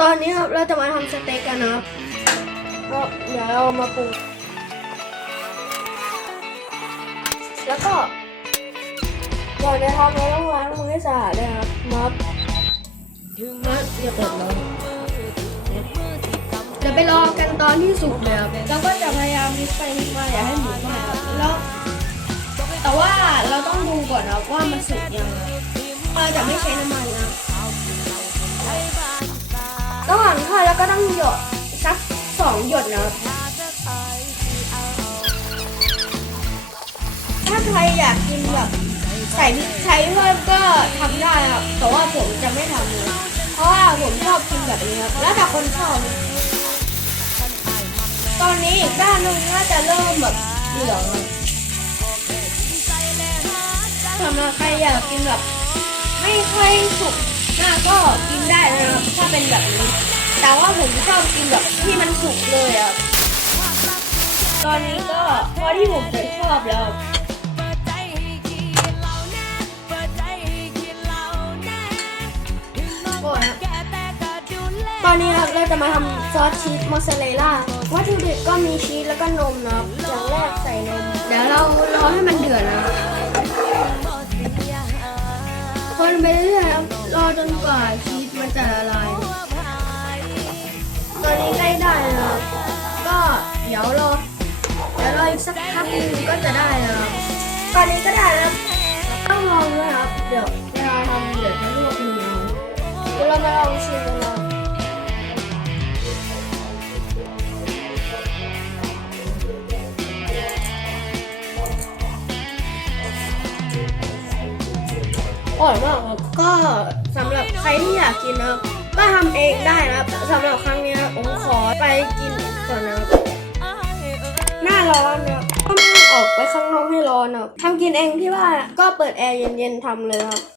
ตอนนี้ครับเราจะมาทำสเต็กกันนะครับก็เดี๋ยวเรามาปรุงแล้วก็ก่อนจะทำเราต้องล้างมือให้สะอาดด้วยครับมัฟมัฟอย่าเปิดเลยเดี๋ยวไปรอกันตอนที่สุกเลยครับเราก็จะพยายามมิกไปมิกมาอย่าให้หมูไหม้แล้วแต่ว่าเราต้องดูก่อนนะว่ามันสุกยังเราจะไม่ใช้น้ำมัน ต้องหยดสักสองหยดนะครับถ้าใครอยากกินแบบใส่พริกไทยเพิ่มก็ทำได้ครับแต่ว่าผมจะไม่ทำเลยเพราะว่าผมชอบกินแบบนี้ครับแล้วแต่คนชอบ ตอนนี้อีกด้านหนึงน่าจะเริ่มแบบเหลืองแล้วสำหรับใครอยากกินแบบไม่ค่อยสุกมากก็กินได้นะครับถ้าเป็นแบบนี้ แต่ว่าผมชอบกินแบบที่มันสุกเลยอะ ตอนนี้ก็พอที่ผมจะชอบแล้ว ตอนนี้ครับเราจะมาทำซอสชีสมอสซาเรลล่าวัตถุดิบก็มีชีสแล้วก็นมนะครับอย่างแรกใส่นม เดี๋ยวเรารอให้มันเดือดนะคนไปเรื่อยๆครับรอจนกว่าชีสมันจะละลาย อีกสักพักหนึงก็จะได้แล้วครับตอนนี้ก็ได้แล้วต้องลองด้วยครับ เดี๋ยวเวลาทำเดี๋ยวจะลวกมือเอาเดี๋ยวเรามาลองชิมกันนะอร่อยมากครับก็สำหรับใครที่อยากกินนะครับ ก็ทำเองได้นะครับสำหรับครั้งนี้นะผมขอไปกินก่อนนะครับ ร้อนนะครับก็ไม่ต้องออกไปข้างนอกให้ร้อนนะครับทำกินเองที่บ้านก็เปิดแอร์เย็นๆทำเลยครับ